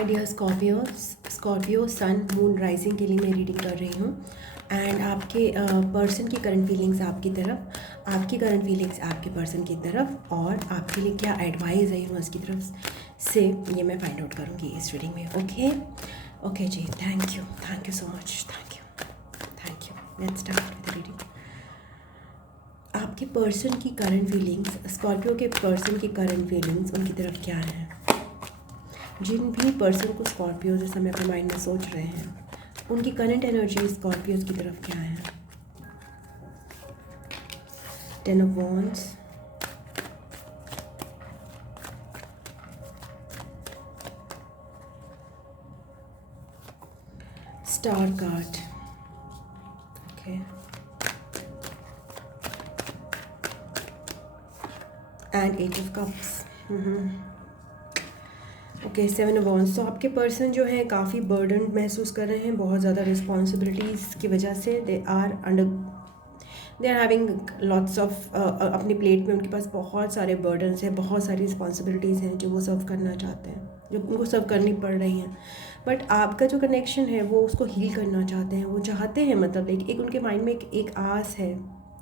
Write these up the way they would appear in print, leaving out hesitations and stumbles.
My dear Scorpio sun moon rising के लिए मैं रीडिंग कर रही हूँ। एंड आपके पर्सन की करंट फीलिंग्स आपकी तरफ, आपकी करंट फीलिंग्स आपके पर्सन की तरफ, और आपके लिए क्या एडवाइस है यूनिवर्स की तरफ से, ये मैं फाइंड आउट करूँगी इस रीडिंग में। ओके जी, thank you so much, thank you. Let's start with the reading. आपके पर्सन की करंट फीलिंग्स, स्कॉर्पियो के पर्सन की करंट फीलिंग्स उनकी तरफ क्या है? जिन भी पर्सन को स्कॉर्पियो इस समय अपने माइंड में सोच रहे हैं, उनकी करंट एनर्जी स्कॉर्पियोज की तरफ क्या है? 10 of wands, star card, okay, and 8 of cups, okay, 7 of wands. तो आपके पर्सन जो है काफ़ी बर्डन महसूस कर रहे हैं, बहुत ज़्यादा रिस्पॉन्सिबिलिटीज़ की वजह से। They are having lots of, अपनी प्लेट में उनके पास बहुत सारे बर्डन्स हैं, बहुत सारी रिस्पॉन्सिबिलिटीज़ हैं जो वो सर्व करना चाहते हैं, जो उनको सर्व करनी पड़ रही हैं। बट आपका जो कनेक्शन है वो उसको हील करना चाहते हैं, वो चाहते हैं, मतलब एक उनके माइंड में एक आस है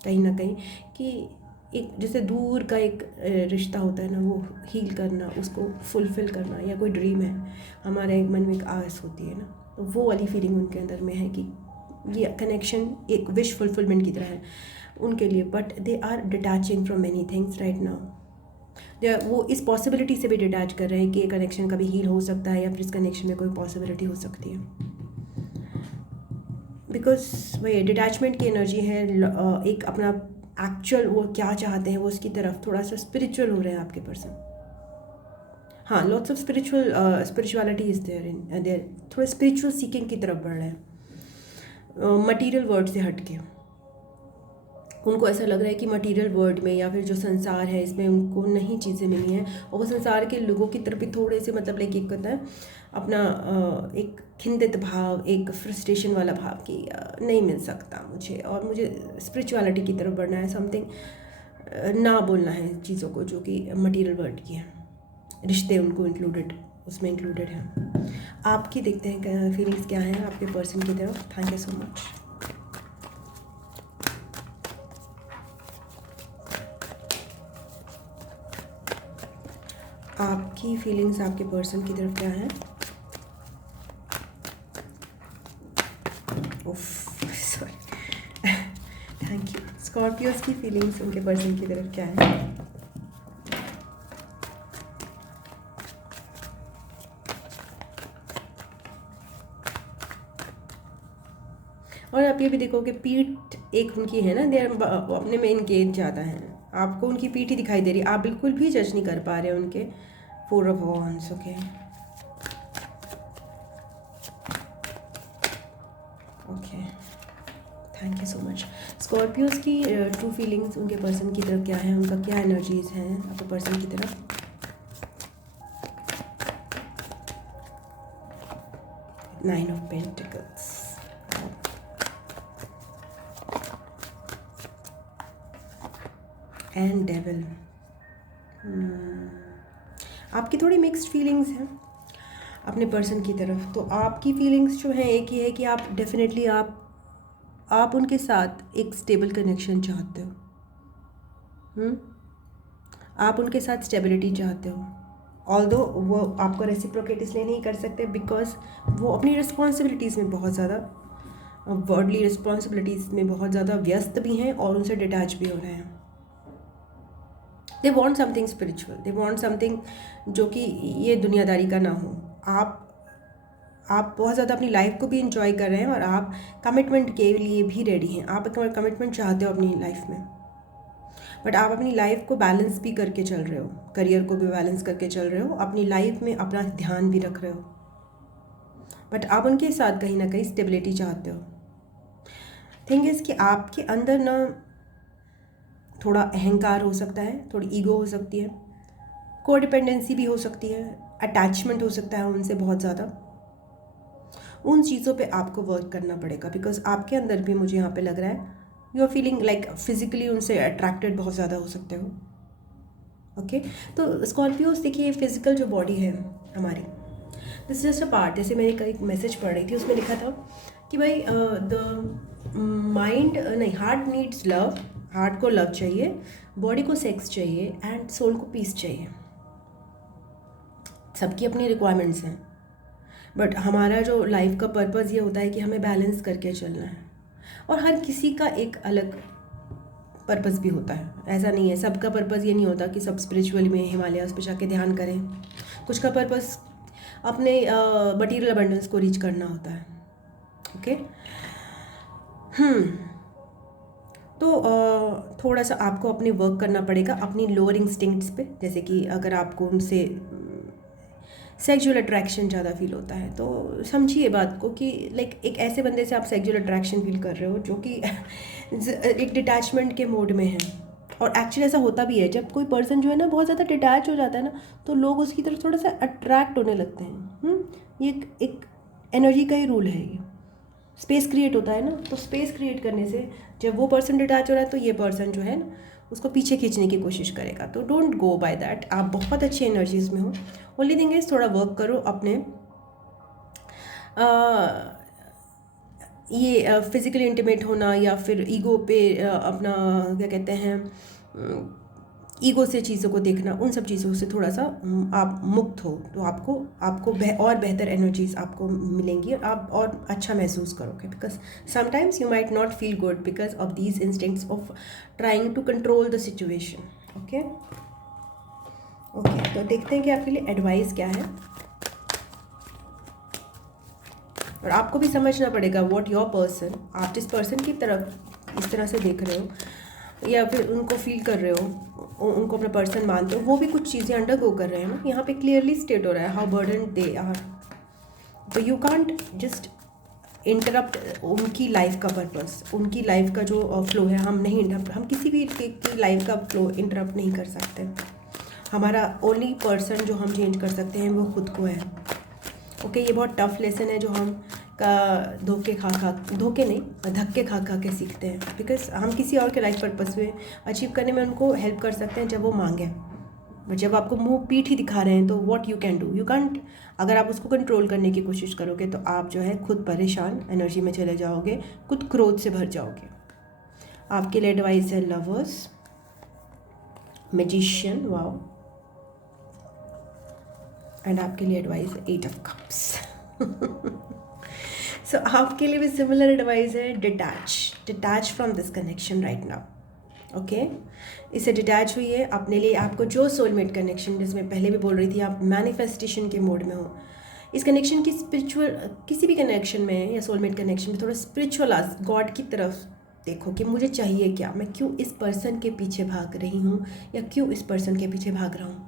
कहीं ना कहीं कि एक जैसे दूर का एक रिश्ता होता है ना, वो हील करना, उसको फुलफ़िल करना, या कोई ड्रीम है, हमारे मन में एक आस होती है ना, तो वो वाली फीलिंग उनके अंदर में है कि ये कनेक्शन एक विश फुलफिलमेंट की तरह है उनके लिए। But they are detaching from many things right now. वो इस पॉसिबिलिटी से भी डिटैच कर रहे हैं कि ये कनेक्शन कभी हील हो सकता है, या फिर इस कनेक्शन में कोई पॉसिबिलिटी हो सकती है, बिकॉज वही डिटैचमेंट की एनर्जी है। एक अपना एक्चुअल वो क्या चाहते हैं वो उसकी तरफ थोड़ा सा स्पिरिचुअल हो रहे हैं आपके पर्सन। हाँ, lots of spirituality is there in there, थोड़ा स्पिरिचुअल सीकिंग की तरफ बढ़ रहे हैं, मटीरियल वर्ड से हट के। उनको ऐसा लग रहा है कि मटीरियल वर्ल्ड में या फिर जो संसार है इसमें उनको नहीं चीज़ें मिली हैं, और वो संसार के लोगों की तरफ भी थोड़े से, मतलब लाइक एक होता है अपना एक खिंदित भाव, एक फ्रस्ट्रेशन वाला भाव कि नहीं मिल सकता मुझे, और मुझे स्पिरिचुअलिटी की तरफ बढ़ना है, समथिंग ना बोलना है चीज़ों को जो कि मटीरियल वर्ल्ड की है, रिश्ते उनको इंक्लूडेड, उसमें इंक्लूडेड हैं। आपकी देखते हैं फीलिंग्स क्या हैं आपके पर्सन की तरफ। Thank you so much. आपकी फीलिंग्स आपके पर्सन की तरफ क्या है? Sorry, thank you. स्कॉर्पियोज की फीलिंग्स उनके पर्सन की तरफ क्या है? और आप ये भी देखो कि पीठ एक उनकी है ना, देर अपने में इंगेज ज़्यादा हैं, आपको उनकी पीठ ही दिखाई दे रही है, आप बिल्कुल भी जज नहीं कर पा रहे उनके। 4 of wands, okay, thank you so much. Scorpios की ट्रू फीलिंग्स उनके पर्सन की तरफ क्या है, उनका क्या एनर्जीज हैं आपके पर्सन की तरफ? Nine of pentacles, and devil. आपकी थोड़ी मिक्स्ड फीलिंग्स हैं अपने पर्सन की तरफ। तो आपकी फीलिंग्स जो हैं एक ही है कि आप डेफिनेटली आप उनके साथ एक स्टेबल कनेक्शन चाहते हो। आप उनके साथ स्टेबिलिटी चाहते हो, ऑल्दो वो आपको रेसिप्रोकेट इसलिए नहीं कर सकते बिकॉज वो अपनी रिस्पॉन्सिबिलिटीज़ में बहुत ज़्यादा, वर्ल्डली रिस्पॉन्सिबिलिटीज़ में बहुत ज़्यादा व्यस्त भी हैं और उनसे डिटैच भी हो रहे हैं। They want something spiritual, they want something जो कि ये दुनियादारी का ना हो। आप बहुत ज़्यादा अपनी लाइफ को भी इंजॉय कर रहे हैं, और आप कमिटमेंट के लिए भी रेडी हैं। आप कमिटमेंट चाहते हो अपनी लाइफ में, बट आप अपनी लाइफ को बैलेंस भी करके चल रहे हो, करियर को भी बैलेंस करके चल रहे हो, अपनी लाइफ में अपना ध्यान भी रख रहे हो, बट आप उनके साथ कहीं ना कहीं स्टेबिलिटी चाहते हो। थिंग इज़ कि आपके अंदर ना थोड़ा अहंकार हो सकता है, थोड़ी ईगो हो सकती है, कोडिपेंडेंसी भी हो सकती है, अटैचमेंट हो सकता है उनसे बहुत ज़्यादा। उन चीज़ों पे आपको वर्क करना पड़ेगा, बिकॉज आपके अंदर भी मुझे यहाँ पे लग रहा है you are feeling like physically उनसे अट्रैक्टेड बहुत ज़्यादा हो सकते हो। ओके, तो स्कॉर्पियोज देखिए, फिजिकल जो बॉडी है हमारी, दिस जस्ट अ पार्ट। जैसे मैंने कल एक मैसेज पढ़ रही थी, उसमें लिखा था कि भाई द माइंड नहीं, हार्ट नीड्स लव, हार्ट को लव चाहिए, बॉडी को सेक्स चाहिए एंड सोल को पीस चाहिए। सबकी अपनी रिक्वायरमेंट्स हैं, बट हमारा जो लाइफ का पर्पज़ ये होता है कि हमें बैलेंस करके चलना है। और हर किसी का एक अलग पर्पज़ भी होता है, ऐसा नहीं है सबका पर्पज़ ये नहीं होता कि सब स्पिरिचुअल में हिमालयास पे जाके ध्यान करें। कुछ का पर्पज़ अपने मटीरियल अबंडेंस को रीच करना होता है। ओके। तो थोड़ा सा आपको अपने वर्क करना पड़ेगा अपनी लोअर इंस्टिंक्ट्स पे। जैसे कि अगर आपको उनसे सेक्सुअल अट्रैक्शन ज़्यादा फील होता है तो समझिए बात को कि लाइक एक ऐसे बंदे से आप सेक्सुअल अट्रैक्शन फील कर रहे हो जो कि एक डिटैचमेंट के मोड में है। और एक्चुअली ऐसा होता भी है, जब कोई पर्सन जो है ना बहुत ज़्यादा डिटैच हो जाता है ना, तो लोग उसकी तरफ थोड़ा सा अट्रैक्ट होने लगते हैं। ये एक एनर्जी का ही रूल है। ये स्पेस क्रिएट होता है ना, तो स्पेस क्रिएट करने से जब वो पर्सन डिटैच हो रहा है तो ये पर्सन जो है ना उसको पीछे खींचने की कोशिश करेगा। तो डोंट गो बाय दैट। आप बहुत अच्छी एनर्जीज में हो। ओनली थिंग इज थोड़ा वर्क करो अपने ये फिज़िकली इंटीमेट होना या फिर ईगो पे अपना क्या कहते हैं ईगो से चीज़ों को देखना, उन सब चीज़ों से थोड़ा सा आप मुक्त हो तो आपको और बेहतर एनर्जीज आपको मिलेंगी और आप और अच्छा महसूस करोगे। Because sometimes you might not feel good because of these instincts of trying to control the situation. Okay okay, तो देखते हैं कि आपके लिए एडवाइस क्या है। और आपको भी समझना पड़ेगा व्हाट योर पर्सन, आप जिस पर्सन की तरफ इस तरह से देख रहे हो या फिर उनको फील कर रहे हो, उनको अपना पर्सन मानते हो, वो भी कुछ चीज़ें अंडरगो कर रहे हैं ना। यहाँ पे क्लियरली स्टेट हो रहा है हाउ बर्डन दे आर। तो यू कांट जस्ट इंटरप्ट उनकी लाइफ का पर्पस, उनकी लाइफ का जो फ्लो है, हम किसी भी की लाइफ का फ्लो इंटरप्ट नहीं कर सकते। हमारा ओनली पर्सन जो हम चेंज कर सकते हैं वो खुद को है। ओके, ये बहुत टफ लेसन है जो हम धक्के खा खा के सीखते हैं। बिकॉज हम किसी और के लाइफ पर्पस में अचीव करने में उनको हेल्प कर सकते हैं जब वो मांगे, बट जब आपको मुंह पीठ ही दिखा रहे हैं तो what you can do, you can't. अगर आप उसको कंट्रोल करने की कोशिश करोगे तो आप जो है खुद परेशान एनर्जी में चले जाओगे, खुद क्रोध से भर जाओगे। आपके लिए एडवाइस है लवर्स, मैजिशियन, वाओ, एंड आपके लिए एडवाइस है 8 ऑफ कप्स। सो आपके लिए भी सिमिलर एडवाइस है, detach from this connection right now. Okay, इससे डिटैच हुई है अपने लिए। आपको जो सोलमेट कनेक्शन, जिसमें पहले भी बोल रही थी, आप मैनिफेस्टेशन के मोड में हो। इस कनेक्शन की स्पिरिचुअल, किसी भी कनेक्शन में या सोलमेट कनेक्शन में थोड़ा स्पिरिचुअल गॉड की तरफ देखो कि मुझे चाहिए क्या, मैं क्यों इस पर्सन के पीछे भाग रही हूँ या क्यों इस पर्सन के पीछे भाग रहा हूँ।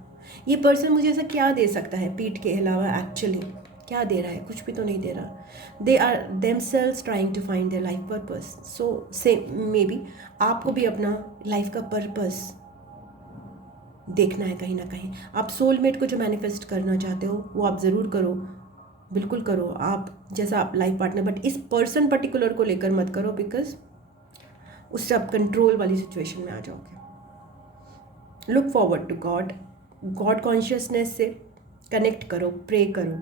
ये पर्सन मुझे ऐसा क्या दे सकता है पीठ के अलावा, एक्चुअली क्या दे रहा है, कुछ भी तो नहीं दे रहा। They are themselves trying to find their life purpose. So say may be आपको भी अपना लाइफ का पर्पस देखना है कहीं ना कहीं। आप सोलमेट को जो मैनिफेस्ट करना चाहते हो वो आप ज़रूर करो, बिल्कुल करो आप जैसा आप लाइफ पार्टनर, बट इस पर्सन पर्टिकुलर को लेकर मत करो, बिकॉज उससे आप कंट्रोल वाली सिचुएशन में आ जाओगे। Look forward to God consciousness से कनेक्ट करो, प्रे करो,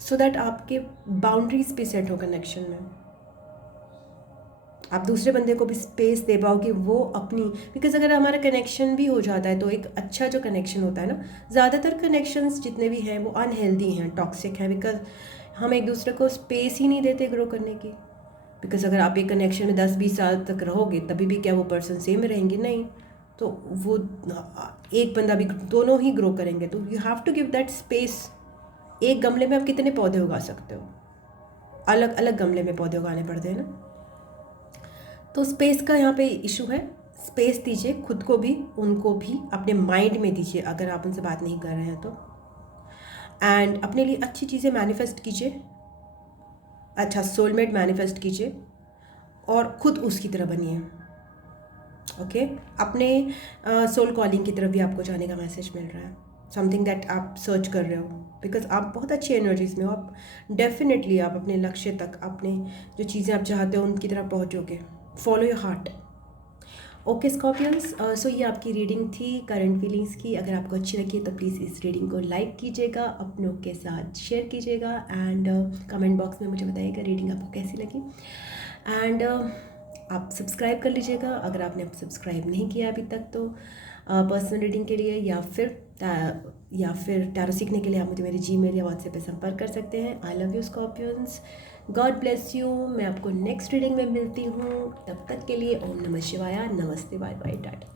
सो दैट आपके बाउंड्रीज भी सेट हो कनेक्शन में। आप दूसरे बंदे को भी स्पेस दे पाओ कि वो अपनी, बिकॉज अगर हमारा कनेक्शन भी हो जाता है तो एक अच्छा जो कनेक्शन होता है ना, ज़्यादातर कनेक्शंस जितने भी हैं वो अनहेल्दी हैं, टॉक्सिक हैं, बिकॉज हम एक दूसरे को स्पेस ही नहीं देते ग्रो करने की। बिकॉज अगर आप एक कनेक्शन में 10-20 साल तक रहोगे तभी भी क्या वो पर्सन सेम रहेंगे, नहीं, तो वो एक बंदा भी, दोनों ही ग्रो करेंगे। तो you have to give that space. एक गमले में आप कितने पौधे उगा सकते हो, अलग अलग गमले में पौधे उगाने पड़ते हैं ना। तो स्पेस का यहाँ पे इशू है। स्पेस दीजिए खुद को भी, उनको भी, अपने माइंड में दीजिए अगर आप उनसे बात नहीं कर रहे हैं तो। एंड अपने लिए अच्छी चीज़ें मैनिफेस्ट कीजिए, अच्छा सोलमेट मैनिफेस्ट कीजिए और खुद उसकी तरह बनिए। ओके, अपने सोल कॉलिंग की तरफ भी आपको जाने का मैसेज मिल रहा है, समथिंग दैट आप सर्च कर रहे हो, बिकॉज आप बहुत अच्छी एनर्जीज में हो। आप डेफिनेटली आप अपने लक्ष्य तक, अपने जो चीज़ें आप चाहते हो उनकी तरफ पहुँचोगे। Follow your heart. Okay Scorpions, so ये आपकी रीडिंग थी करंट फीलिंग्स की। अगर आपको अच्छी लगी तो प्लीज़ इस रीडिंग को लाइक कीजिएगा, अपनों के साथ शेयर कीजिएगा एंड कमेंट बॉक्स में मुझे बताइएगा रीडिंग आपको कैसी लगी। एंड आप सब्सक्राइब कर लीजिएगा अगर आपने सब्सक्राइब नहीं किया अभी तक तो पर्सनल रीडिंग के लिए या फिर टैरो सीखने के लिए आप मुझे मेरे जीमेल या व्हाट्सएप पे संपर्क कर सकते हैं। I love you Scorpions, God bless you. मैं आपको नेक्स्ट रीडिंग में मिलती हूँ, तब तक के लिए ओम नमः शिवाय, नमस्ते, बाय बाय, टाटा।